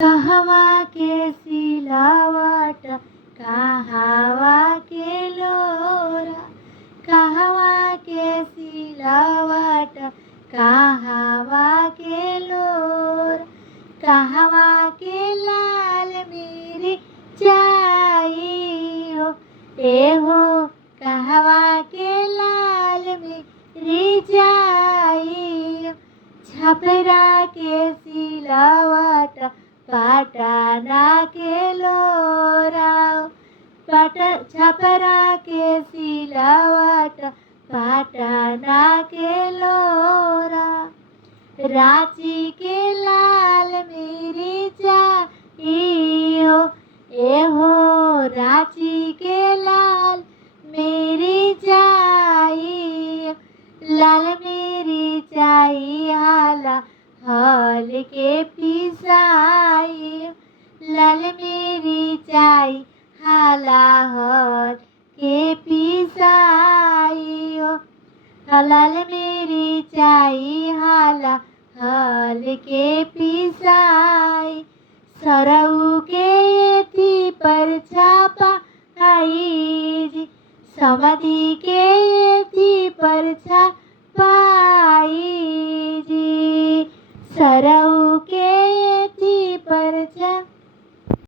कहवा के सिलावट कहवा के लोरा, कहवा के सिलावट कहवा के लोरा, कहवा के लाल मेरी चाहिए एहो, कहवा के लाल मेरी चाहिए। छपरा के सिलावट पटना के लोरा, छपरा के सिलावट पटना के लोरा, रांची के लाल मेरी चाहिए एहो, रांची के लाल मेरी चाहिए। लाल मेरी चाहिए हाला हल के पिसाई, लाल मेरी चाहिए हाला हल के पिसाई, लाल मेरी चाहिए हाला हल के पिसाई। सरऊ के थी पर छापा आई जी, समाधि के थी पर छापा